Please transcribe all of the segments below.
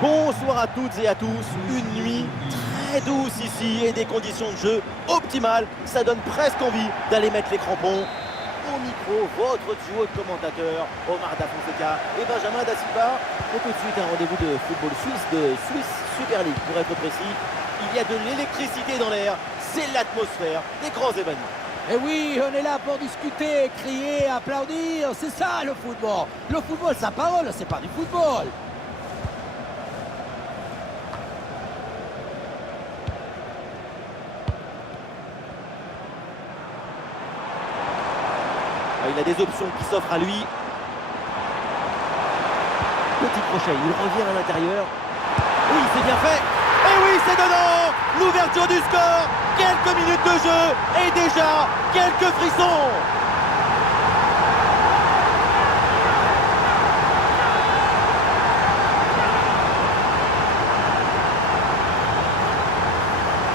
Bonsoir à toutes et à tous, une nuit très douce ici et des conditions de jeu optimales, ça donne presque envie d'aller mettre les crampons. Au micro, votre duo de commentateurs, Omar Da Fonseca et Benjamin Da Silva. Et tout de suite un rendez-vous de football suisse, de Swiss Super League pour être précis. Il y a de l'électricité dans l'air, c'est l'atmosphère des grands événements. Et oui, on est là pour discuter, crier, applaudir, c'est ça le football. Le football, sa parole, c'est pas du football. Il a des options qui s'offrent à lui. Petit crochet, il revient à l'intérieur. Oui, c'est bien fait. Et oui, c'est dedans. L'ouverture du score. Quelques minutes de jeu et déjà quelques frissons.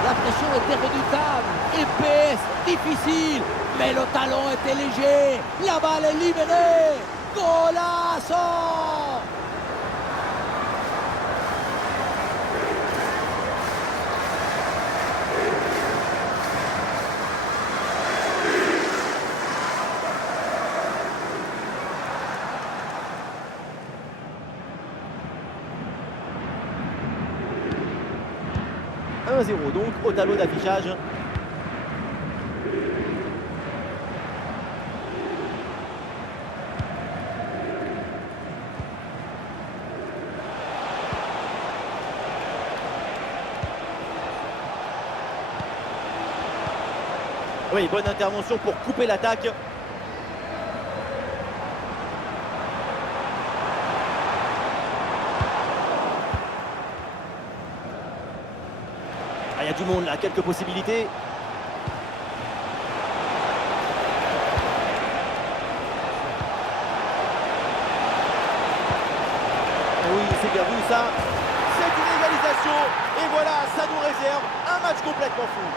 La pression était redoutable, épaisse, difficile, mais le talon était léger. La balle est libérée. Golazo! 1-0 donc au tableau d'affichage. Oui, bonne intervention pour couper l'attaque. Il y a du monde là, quelques possibilités. Oui, c'est bien vu ça. C'est une égalisation. Et voilà, ça nous réserve un match complètement fou.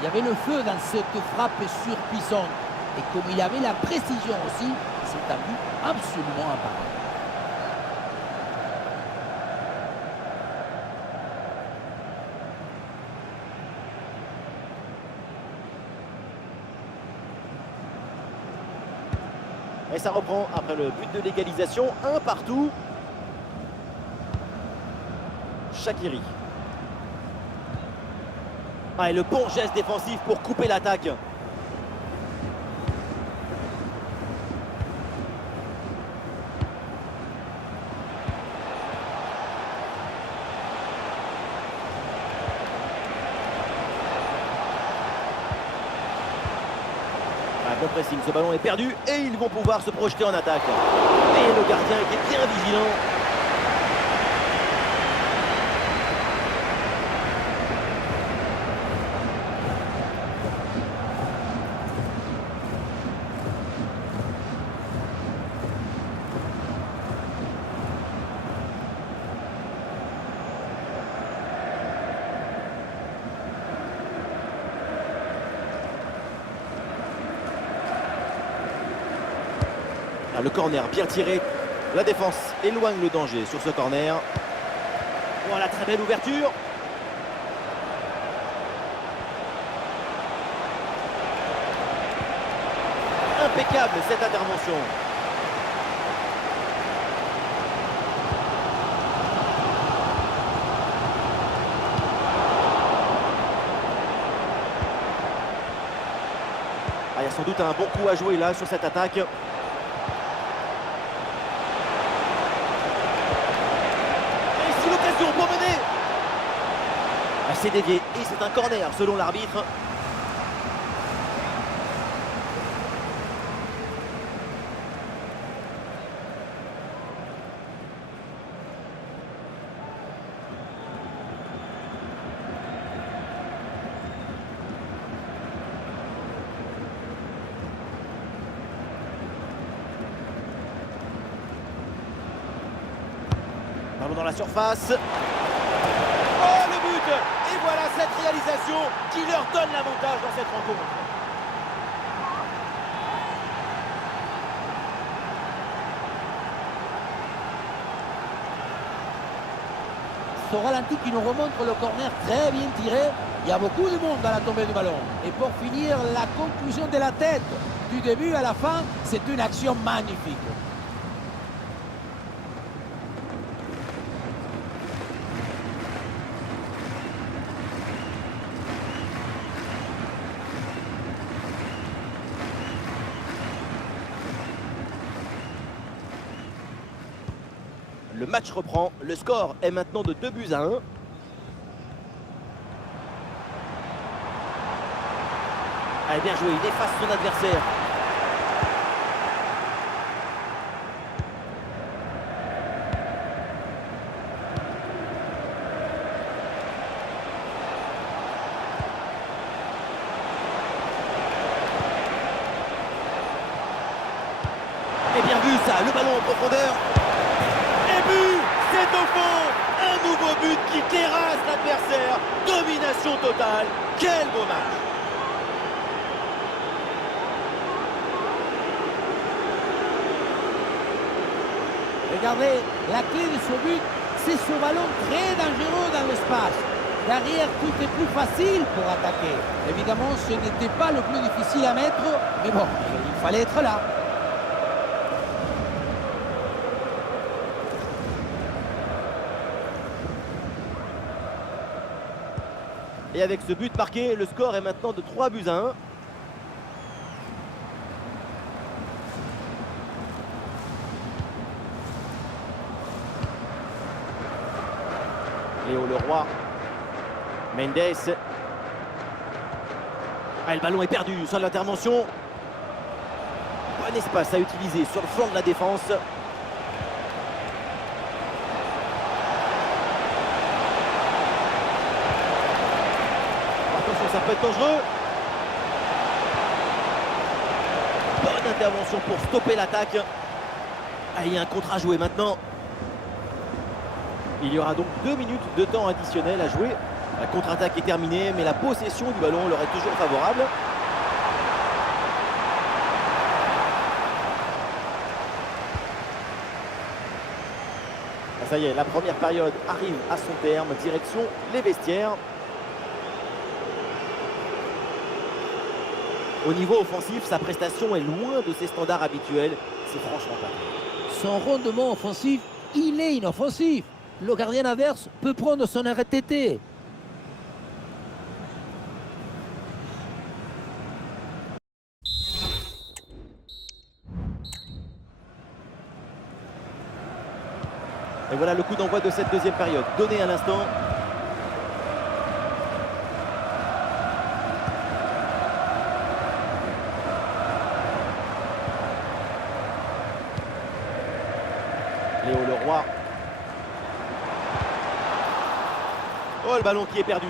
Il y avait le feu dans cette frappe surpuissante. Et comme il y avait la précision aussi, c'est un but absolument imparable. Et ça reprend après le but de l'égalisation. Un partout. Shaqiri. Ah, et le bon geste défensif pour couper l'attaque. Bon pressing, ce ballon est perdu et ils vont pouvoir se projeter en attaque. Et le gardien était bien vigilant. Le corner bien tiré. La défense éloigne le danger sur ce corner. Voilà, très belle ouverture. Impeccable cette intervention. Ah, il y a sans doute un bon coup à jouer là sur cette attaque. L'occasion pour mener. C'est dévié et c'est un corner selon l'arbitre. Ballon dans la surface. Oh, le but! Et voilà cette réalisation qui leur donne l'avantage dans cette rencontre. ce ralenti qui nous remontre le corner très bien tiré. Il y a beaucoup de monde à la tombée du ballon. Et pour finir, la conclusion de la tête. Du début à la fin, c'est une action magnifique. Le match reprend, le score est maintenant de 2-1. Allez, bien joué, il efface son adversaire. Et bien vu ça, le ballon en profondeur. C'est au fond, un nouveau but qui terrasse l'adversaire. Domination totale. Quel beau match. Regardez, la clé de ce but, c'est ce ballon très dangereux dans l'espace. Derrière, tout est plus facile pour attaquer. Évidemment, ce n'était pas le plus difficile à mettre, mais bon, il fallait être là. Et avec ce but marqué, le score est maintenant de 3-1. Léo Leroy. Mendes. Ah, le ballon est perdu sur l'intervention. Bon espace à utiliser sur le flanc de la défense. Ça peut être dangereux. Bonne intervention pour stopper l'attaque. Ah, il y a un contre à jouer maintenant. Il y aura donc 2 minutes de temps additionnel à jouer. La contre-attaque est terminée, mais la possession du ballon leur est toujours favorable. Ah, ça y est, la première période arrive à son terme. Direction les vestiaires. Au niveau offensif, sa prestation est loin de ses standards habituels. C'est franchement pas bien. Son rendement offensif, il est inoffensif. Le gardien adverse peut prendre son RTT. Et voilà le coup d'envoi de cette deuxième période. Donné à l'instant. Léo Leroy. Oh, le ballon qui est perdu.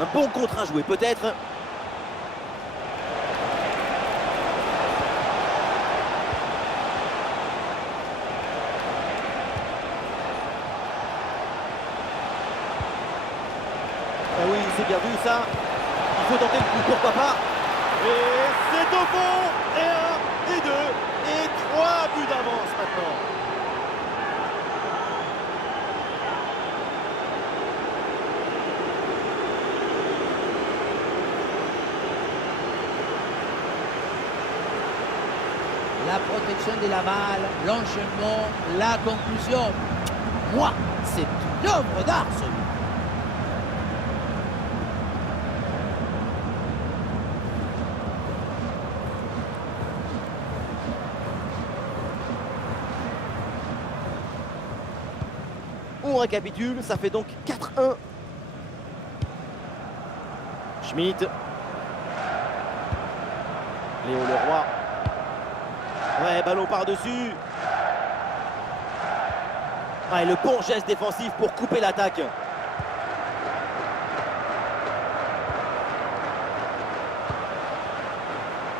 Un bon contre à jouer peut-être. Ah oui, c'est bien vu ça. Il faut tenter le coup, pourquoi pas. Et c'est au fond. Et 1, et 2, et 3 buts d'avance maintenant. La protection de la balle, l'enchaînement, la conclusion. Moi, c'est une œuvre d'art, ce but. On récapitule, ça fait donc 4-1. Schmitt. Léo Leroy. Ouais, ballon par-dessus. Ah, et le bon geste défensif pour couper l'attaque.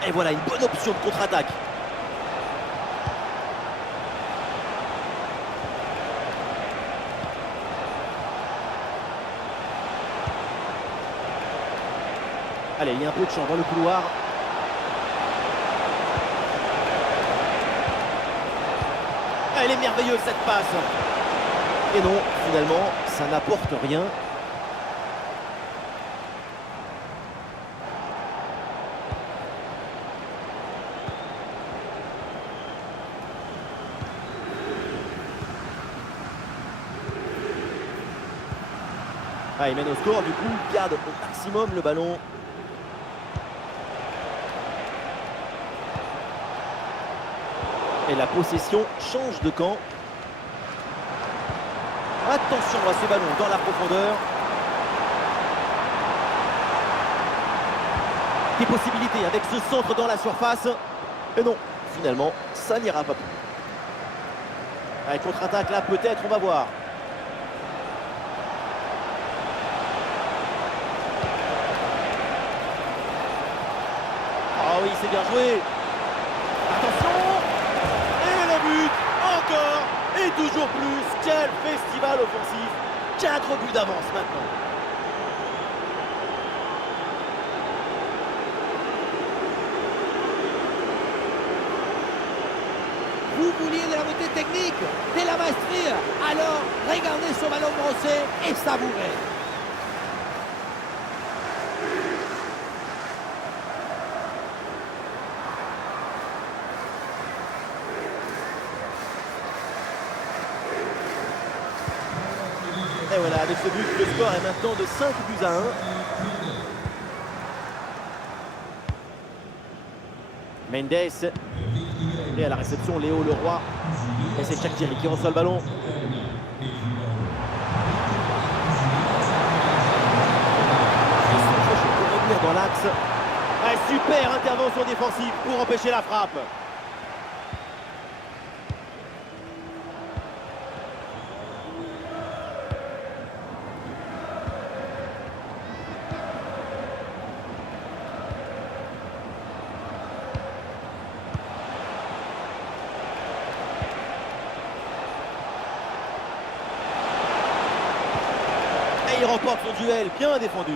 Et voilà, une bonne option de contre-attaque. Allez, il y a un peu de champ dans le couloir. Elle est merveilleuse cette passe. Et non, finalement, ça n'apporte rien. Ah, il mène au score, du coup, il garde au maximum le ballon. Et la possession change de camp. Attention à ce ballon dans la profondeur. Des possibilités avec ce centre dans la surface. Et non, finalement, ça n'ira pas plus. Allez, contre-attaque là, peut-être, on va voir. Ah oui, c'est bien joué. Attention. Et le but, encore. Et toujours plus. Quel festival offensif. 4 buts d'avance maintenant. Vous vouliez de la beauté technique, de la maestria. Alors, regardez ce ballon brossé et savourez. Et voilà, avec ce but, le score est maintenant de 5 buts à 1. Mendes. Et à la réception, Léo Leroy. Et c'est Shaqiri qui reçoit le ballon. Ils sont cherchés pour revenir dans l'axe. Ah, super intervention défensive pour empêcher la frappe. Et il remporte son duel, bien défendu.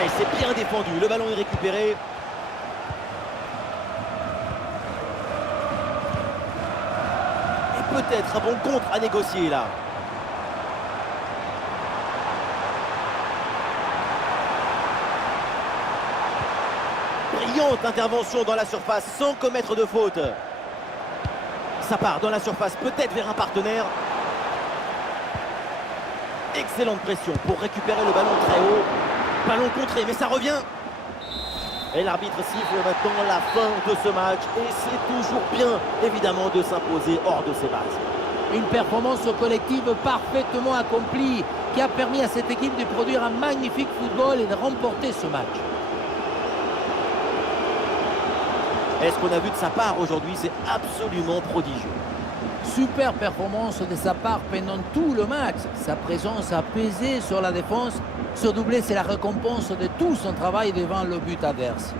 Et c'est bien défendu, le ballon est récupéré. Peut-être un bon contre à négocier là. Brillante intervention dans la surface sans commettre de faute. Ça part dans la surface, peut-être vers un partenaire. Excellente pression pour récupérer le ballon très haut. Ballon contré, mais ça revient. Et l'arbitre siffle maintenant la fin de ce match. Et c'est toujours bien, évidemment, de s'imposer hors de ses bases. Une performance collective parfaitement accomplie qui a permis à cette équipe de produire un magnifique football et de remporter ce match. Et ce qu'on a vu de sa part aujourd'hui, c'est absolument prodigieux. Super performance de sa part pendant tout le match. Sa présence a pesé sur la défense. Ce doublé, c'est la récompense de tout son travail devant le but adverse.